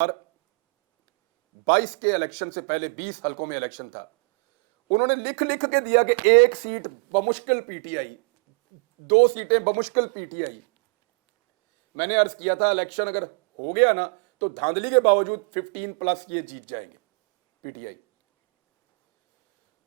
22 के इलेक्शन से पहले 20 हलकों में इलेक्शन था, उन्होंने लिख लिख के दिया कि एक सीट बमुश्किल पीटीआई, 2 सीटें बमुश्किल पीटीआई। मैंने अर्ज किया था इलेक्शन अगर हो गया ना तो धांधली के बावजूद 15+ ये जीत जाएंगे पीटीआई।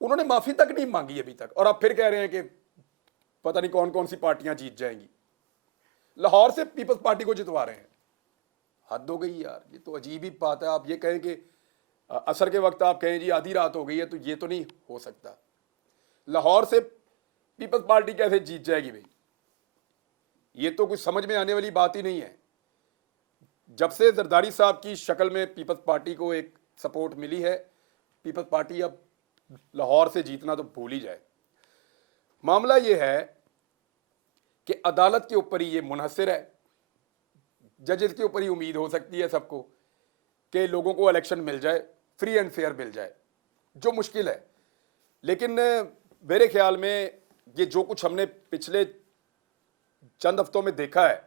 उन्होंने माफी तक नहीं मांगी अभी तक, और अब फिर कह रहे हैं कि पता नहीं कौन कौन सी पार्टियां जीत जाएंगी। लाहौर से पीपल्स पार्टी को जितवा रहे हैं। हद हो गई यार, ये तो अजीब ही बात है। आप ये कहें कि असर के वक्त आप कहें जी आधी रात हो गई है, तो ये तो नहीं हो सकता। लाहौर से पीपल्स पार्टी कैसे जीत जाएगी भाई? ये तो कुछ समझ में आने वाली बात ही नहीं है। जब से जरदारी साहब की शक्ल में पीपल्स पार्टी को एक सपोर्ट मिली है, पीपल्स पार्टी अब लाहौर से जीतना तो भूल ही जाए। मामला यह है कि अदालत के ऊपर ही ये मुनहसर है, जजेस के ऊपर ही उम्मीद हो सकती है सबको कि लोगों को इलेक्शन मिल जाए, फ्री एंड फेयर मिल जाए, जो मुश्किल है। लेकिन मेरे ख्याल में ये जो कुछ हमने पिछले चंद हफ्तों में देखा है,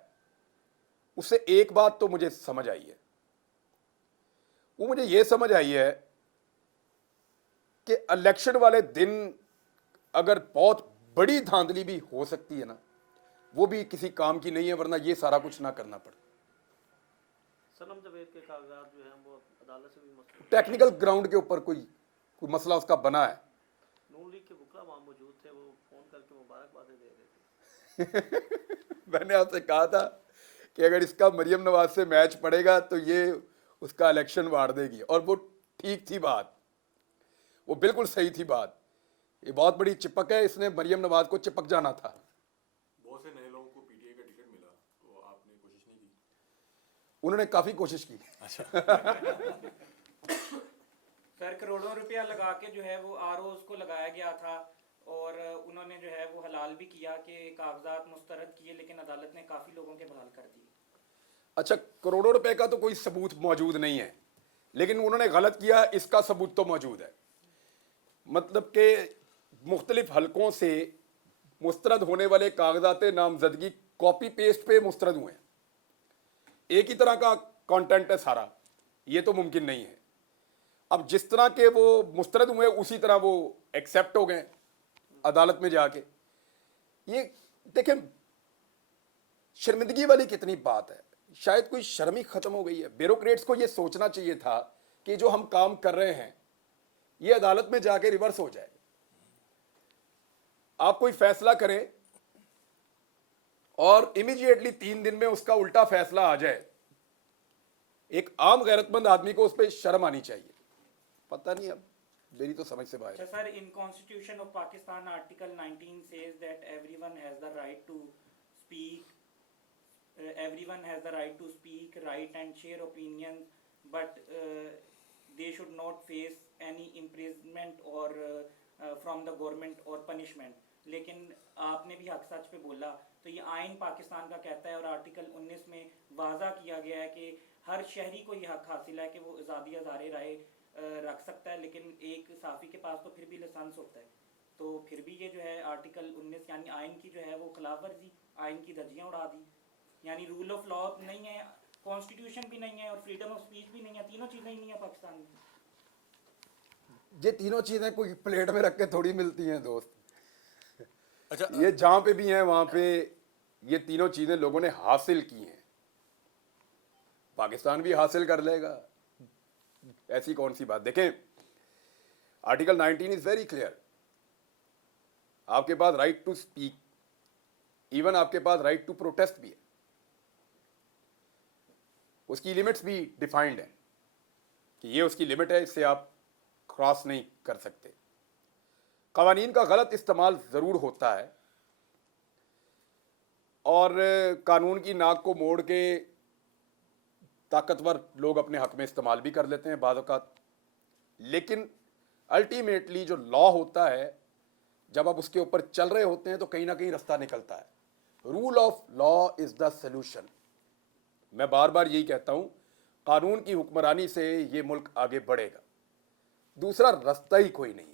उससे एक बात तो मुझे समझ आई है। वो मुझे ये समझ आई है कि इलेक्शन वाले दिन अगर बहुत बड़ी धांधली भी हो सकती है ना, वो भी किसी काम की नहीं है, वरना ये सारा कुछ ना करना पड़े। सनम जवेद के कागजात जो हैं वो अदालत से भी मसला, टेक्निकल ग्राउंड के ऊपर कोई मसला उसका बना है। नून लीग के बुकरा वहाँ मौजूद थे, वो फोन करके मुबारकबादें दे रहे थे। मैंने आपसे कहा था कि अगर इसका मरियम नवाज से मैच पड़ेगा तो ये उसका इलेक्शन वार देगी, और वो ठीक थी बात, वो बिल्कुल सही थी बात। ये बहुत बड़ी चिपक है, इसने मरियम नवाज को चिपक जाना था। बहुत से नए लोगों को पीटीआई का टिकट मिला, तो आपने कोशिश नहीं की? उन्होंने काफी कोशिश की। सर करोड़ों रुपया लगा के जो है वो आरओज़ को लगाया गया था, और उन्होंने जो है वो हलाल भी किया कि कागजात मुस्तरद किए, लेकिन अदालत ने काफ़ी लोगों के बहाल कर दिए। अच्छा, करोड़ों रुपए का तो कोई सबूत मौजूद नहीं है, लेकिन उन्होंने गलत किया इसका सबूत तो मौजूद है। मतलब कि मुख्तलिफ हलकों से मुस्तरद होने वाले कागजात नामजदगी कॉपी पेस्ट पे मुस्तरद हुए हैं, एक ही तरह का कंटेंट है सारा, ये तो मुमकिन नहीं है। अब जिस तरह के वो मुस्तरद हुए उसी तरह वो एक्सेप्ट हो गए अदालत में जाके। ये देखें, शर्मिंदगी वाली कितनी बात है, शायद कोई शर्म ही खत्म हो गई है। ब्यूरोक्रेट्स को ये सोचना चाहिए था कि जो हम काम कर रहे हैं ये अदालत में जाके रिवर्स हो जाए। आप कोई फैसला करें और इमीडिएटली 3 दिन में उसका उल्टा फैसला आ जाए, एक आम गैरतमंद आदमी को उस पर शर्म आनी चाहिए। पता नहीं, अब मेरी तो समझ से बाहर है। अच्छा sir, in constitution of Pakistan article 19 says that everyone has the right to speak, right and share opinions, but they should not face any imprisonment or from the government or punishment. लेकिन आपने भी हक सच पे बोला, तो ये आइन पाकिस्तान का कहता है और आर्टिकल 19 में वाज़ा किया गया है कि हर शहरी को ये हक हासिल है कि वो आज़ादी हज़ारे राय रख सकता है, लेकिन एक साफ़ी के पास तो फिर भी लाइसेंस होता है। तो फिर भी ये जो है आर्टिकल 19 यानी आइन की जो है वो खिलाफ वर्जी, आइन की धज्जियाँ उड़ा दी, यानी रूल ऑफ लॉ नहीं है, कॉन्स्टिट्यूशन भी नहीं है और फ्रीडम ऑफ स्पीच भी नहीं है, तीनों चीज़ें ही नहीं है पाकिस्तान में। ये तीनों चीजें कोई प्लेट में रख के थोड़ी मिलती हैं दोस्त। अच्छा, ये जहां पे भी हैं वहां पे ये तीनों चीजें लोगों ने हासिल की हैं, पाकिस्तान भी हासिल कर लेगा, ऐसी कौन सी बात। देखें, आर्टिकल 19 इज वेरी क्लियर। आपके पास राइट टू स्पीक, इवन आपके पास राइट टू प्रोटेस्ट भी है, उसकी लिमिट्स भी डिफाइंड है कि ये उसकी लिमिट है, इससे आप क्रॉस नहीं कर सकते। कवानीन का गलत इस्तेमाल जरूर होता है और कानून की नाक को मोड़ के ताकतवर लोग अपने हक में इस्तेमाल भी कर लेते हैं बाज़ औक़ात, लेकिन अल्टीमेटली जो लॉ होता है जब आप उसके ऊपर चल रहे होते हैं तो कहीं ना कहीं रास्ता निकलता है। Rule of law is the solution. मैं बार बार यही कहता हूं, कानून की हुक्मरानी से ये मुल्क आगे बढ़ेगा, दूसरा रास्ता ही कोई नहीं है।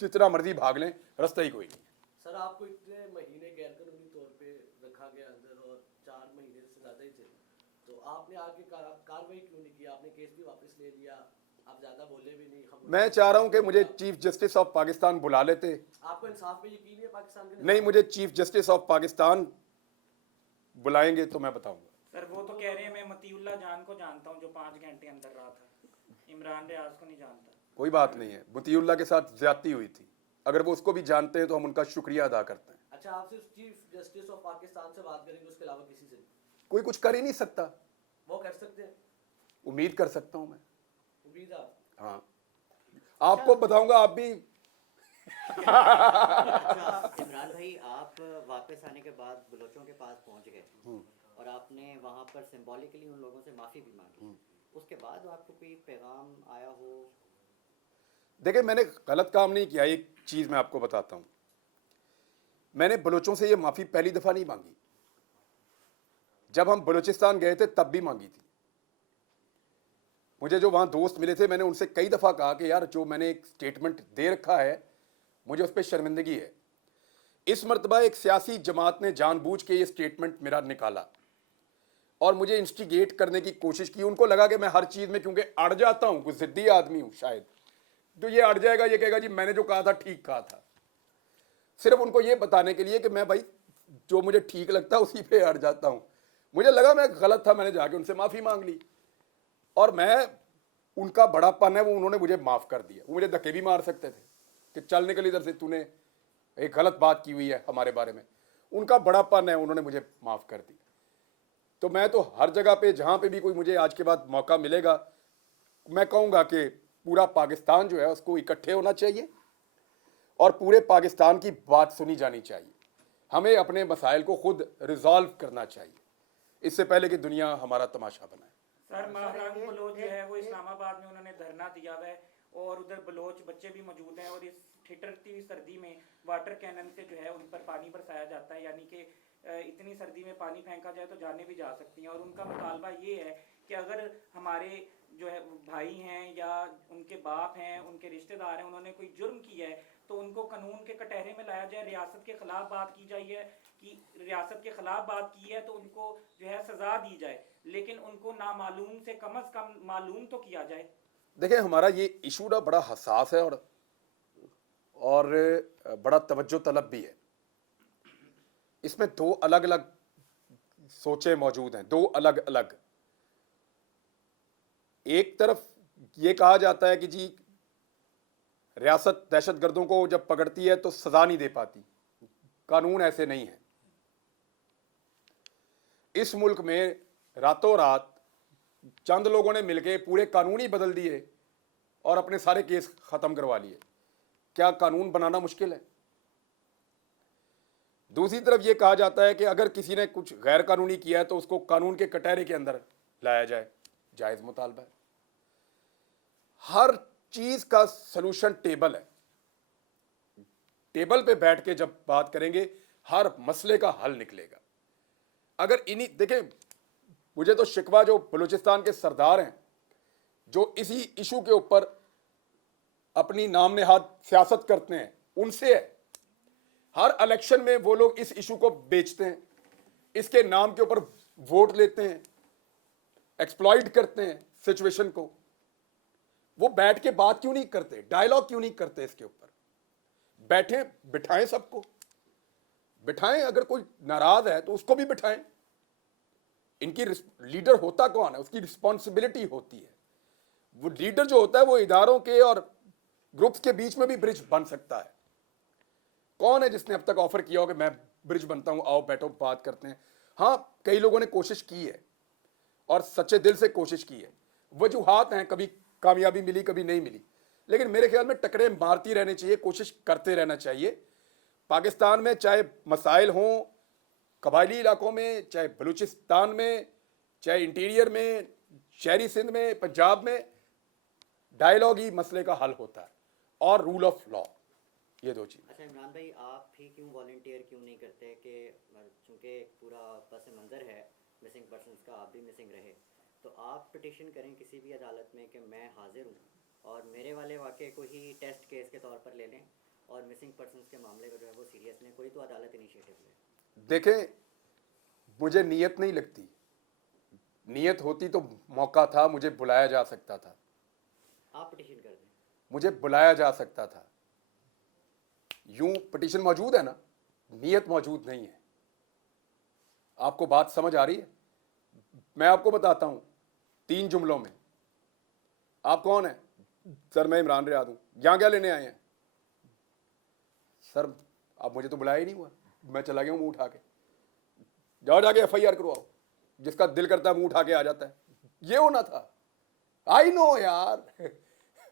जितना मर्जी भाग लें, रास्ता ही कोई नहीं है। सर आपको इतने महीने गैर कानूनी तौर पे रखा गया अंदर और 4 महीने से ज़्यादा ही थे, तो आपने आगे कार्रवाई क्यों नहीं की? आपने केस भी वापस ले लिया, आप ज्यादा बोले भी नहीं, खामोश। मैं चाह रहा हूं कि मुझे चीफ जस्टिस ऑफ पाकिस्तान बुला लेते। आपको इंसाफ पे यकीन है पाकिस्तान के नहीं, मुझे चीफ जस्टिस ऑफ पाकिस्तान बुलाएंगे तो मैं बताऊंगा। सर वो तो कह रहे हैं मैं मतीउल्लाह जान को जानता हूं जो 5 घंटे अंदर रहा था, इमरान रियाज को नहीं जानता। कोई बात नहीं है, मतीउल्लाह के साथ ज्यादती हुई थी, अगर वो उसको भी जानते हैं तो हम उनका शुक्रिया अदा करते हैं। अच्छा, आप सिर्फ चीफ जस्टिस ऑफ पाकिस्तान से बात करेंगे, उसके अलावा किसी से नहीं? कोई कुछ कर ही नहीं सकता, वो कर सकते हैं, उम्मीद कर सकता हूं मैं। उम्मीद है। हाँ, आपको बताऊंगा, आप भी। अच्छा इमरान भाई, आप वापस आने के बाद बलोचों के पास पहुंच गए और आपने वहां पर सिंबॉलिकली उन लोगों से माफ़ी भी मांगी, उसके बाद आपको कोई पैगाम आया हो? देखिए, मैंने गलत काम नहीं किया। एक चीज़ मैं आपको बताता हूँ, मैंने बलोचों से ये माफ़ी पहली दफ़ा नहीं मांगी। जब हम बलूचिस्तान गए थे तब भी मांगी थी। मुझे जो वहाँ दोस्त मिले थे, मैंने उनसे कई दफ़ा कहा कि यार जो मैंने एक स्टेटमेंट दे रखा है मुझे उस पर शर्मिंदगी है। इस मरतबा एक सियासी जमात ने जानबूझ के ये स्टेटमेंट मेरा निकाला और मुझे इंस्टिगेट करने की कोशिश की। उनको लगा कि मैं हर चीज़ में क्योंकि अड़ जाता हूँ, कुछ ज़िद्दी आदमी हूँ शायद, तो ये अड़ जाएगा, ये कहेगा जी मैंने जो कहा था ठीक कहा था। सिर्फ उनको ये बताने के लिए कि मैं भाई जो मुझे ठीक लगता है उसी पे अड़ जाता हूँ। मुझे लगा मैं गलत था, मैंने जाके उनसे माफ़ी मांग ली और मैं उनका बड़ापन है वो उन्होंने मुझे माफ़ कर दिया। वो मुझे धक्के भी मार सकते थे कि चल निकल इधर से, तूने एक गलत बात की हुई है हमारे बारे में। उनका बड़ापन है, उन्होंने मुझे माफ़ कर दिया। तो मैं तो हर जगह पे जहाँ पे भी कोई मुझे आज के बाद मौका मिलेगा, मैं कहूँगा कि पूरा पाकिस्तान जो है उसको इकट्ठे होना चाहिए और पूरे पाकिस्तान की बात सुनी जानी चाहिए। हमें अपने मसाइल को खुद रिजॉल्व करना चाहिए इससे पहले कि दुनिया हमारा तमाशा बनाए। सर महरान बलोच जो है वो इस्लामाबाद में उन्होंने धरना दिया हुआ है और उधर बलोच बच्चे भी मौजूद हैं और इस ठिठुरती हुई सर्दी में वाटर कैनन से जो है उन पर पानी बरसाया जाता है, यानी कि इतनी सर्दी में पानी फेंका जाए तो जाने भी जा सकती हैं। और उनका मुतालबा ये है कि अगर हमारे जो है भाई हैं या उनके बाप हैं, उनके रिश्तेदार हैं, उन्होंने कोई जुर्म किया है तो उनको कानून के कटहरे में लाया जाए। रियासत के खिलाफ बात की जाइए कि रियासत के खिलाफ बात की है तो उनको जो है सजा दी जाए, लेकिन उनको नामालूम से कम मालूम तो किया जाए। देखिए, हमारा ये इशू ना बड़ा हसास है और बड़ा तवज्जो तलब भी है। इसमें दो अलग अलग सोचें मौजूद हैं, दो अलग अलग। एक तरफ ये कहा जाता है कि जी रियासत दहशतगर्दों को जब पकड़ती है तो सजा नहीं दे पाती, कानून ऐसे नहीं है। इस मुल्क में रातों रात चंद लोगों ने मिलकर पूरे कानून ही बदल दिए और अपने सारे केस खत्म करवा लिए। क्या कानून बनाना मुश्किल है? दूसरी तरफ यह कहा जाता है कि अगर किसी ने कुछ गैर कानूनी किया है तो उसको कानून के कटहरे के अंदर लाया जाए, जायज मुतालबा है। हर चीज का सलूशन टेबल है। टेबल पे बैठ के जब बात करेंगे हर मसले का हल निकलेगा। अगर इन्हीं देखें, मुझे तो शिकवा जो बलूचिस्तान के सरदार हैं जो इसी इशू के ऊपर अपनी नाम नेहाद सियासत करते हैं उनसे है। हर इलेक्शन में वो लोग इस इशू को बेचते हैं, इसके नाम के ऊपर वोट लेते हैं, एक्सप्लॉइट करते हैं सिचुएशन को। वो बैठ के बात क्यों नहीं करते, डायलॉग क्यों नहीं करते इसके ऊपर? बैठे बिठाएं, सबको बिठाएं। अगर कोई नाराज है तो उसको भी बिठाएं। इनकी लीडर होता कौन है, उसकी रिस्पॉन्सिबिलिटी होती है। वो लीडर जो होता है वो इदारों के और ग्रुप्स के बीच में भी ब्रिज बन सकता है। कौन है जिसने अब तक ऑफर किया हो कि मैं ब्रिज बनता हूं, आओ बैठो बात करते हैं? हाँ, कई लोगों ने कोशिश की है और सच्चे दिल से कोशिश की है। वजूहात हैं, कभी कामयाबी मिली कभी नहीं मिली, लेकिन मेरे ख्याल में टकरे मारती रहनी चाहिए, कोशिश करते रहना चाहिए। पाकिस्तान में चाहे मसाइल हों कबायली इलाकों में, चाहे बलूचिस्तान में, चाहे इंटीरियर में, शहरी सिंध में, पंजाब में, डायलॉग ही मसले का हल होता है और रूल ऑफ लॉ, ये दो चीज़। अच्छा इमरान भाई, आप ही क्यों वॉलंटियर क्यों नहीं करते कि चूँकि पूरा पस मंज़र है मिसिंग पर्सनस का, आप भी मिसिंग रहे, तो आप पिटिशन करें किसी भी अदालत में कि मैं हाजिर हूँ और मेरे वाले वाक़े को ही टेस्ट केस के तौर पर ले लें और मिसिंग पर्सनस के मामले को जो है वो सीरियस लें, कोई तो अदालत इनिशिएटिव ले। देखें, मुझे नीयत नहीं लगती, नीयत होती तो मौका था, मुझे बुलाया जा सकता था, आप पिटिशन कर दें। मुझे बुलाया जा सकता था। यूं पिटीशन मौजूद है ना, नीयत मौजूद नहीं है। आपको बात समझ आ रही है? मैं आपको बताता हूं 3 जुमलों में। आप कौन है? सर मैं इमरान रियाद हूं। यहां क्या लेने आए हैं? सर आप मुझे तो बुलाया ही नहीं हुआ, मैं चला गया हूं मुंह उठा के। जाओ जाके FIR करवाओ। जिसका दिल करता है मुंह उठा के आ जाता है। ये होना था। आई नो यार,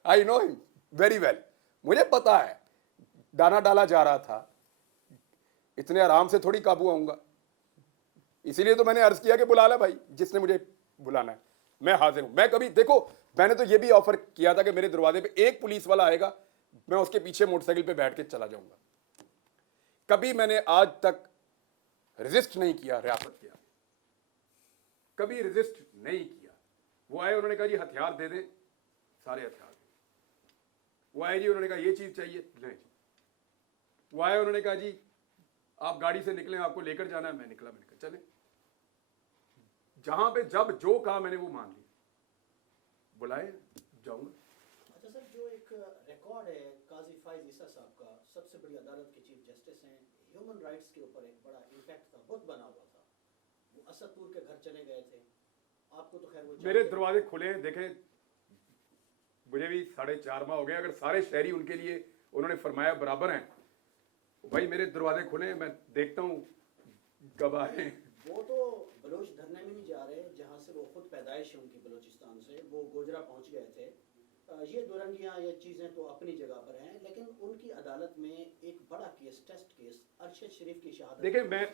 I know him very well. मुझे पता है दाना डाला जा रहा था, इतने आराम से थोड़ी काबू आऊंगा। इसीलिए तो मैंने अर्ज किया कि बुला ला भाई, जिसने मुझे बुलाना है, मैं हाजिर हूं। मैं कभी देखो, मैंने तो ये भी ऑफर किया था कि मेरे दरवाजे पे एक पुलिस वाला आएगा, मैं उसके पीछे मोटरसाइकिल पे बैठ के चला जाऊंगा। कभी मैंने आज तक रेजिस्ट नहीं किया रियासत के आगे, कभी रेजिस्ट नहीं किया। वो आए, उन्होंने कहा जी हथियार दे दें, सारे हथियार दे। वो आए जी, उन्होंने कहा ये चीज चाहिए, नहीं जी। वो आए, उन्होंने कहा जी आप गाड़ी से निकले, आपको लेकर जाना है, मैं निकला, मैंने कहा चले। जहां पे जब जो कहा मैंने वो मान लिया। बुलाए जाऊंगा। अच्छा सर, जो एक रिकॉर्ड है काजी फाइज ईसा साहब का, सबसे बड़ी अदालत के चीफ जस्टिस हैं, ह्यूमन राइट्स के ऊपर एक बड़ा इम्पैक्ट था, बहुत बना हुआ था। वो असदपुर के घर चले गए थे, आपको तो खैर वो मेरे दरवाजे खुले हैं, देखें मुझे भी 4.5 माह हो गए। अगर सारे शहरी उनके लिए उन्होंने फरमाया बराबर हैं, भाई मेरे दरवाजे खुले हैं, मैं देखता हूँ कब आए। वो तो बलोच धरने में नहीं जा रहे, जहाँ से वो खुद पैदाइश है उनकी बलोचिस्तान से, वो गोजरा पहुँच गए थे। ये दुरंगियाँ, ये चीज़ें तो अपनी जगह पर हैं, लेकिन उनकी अदालत में एक बड़ा केस, टेस्ट केस, अरशद शरीफ की शहादत। देखिए मैं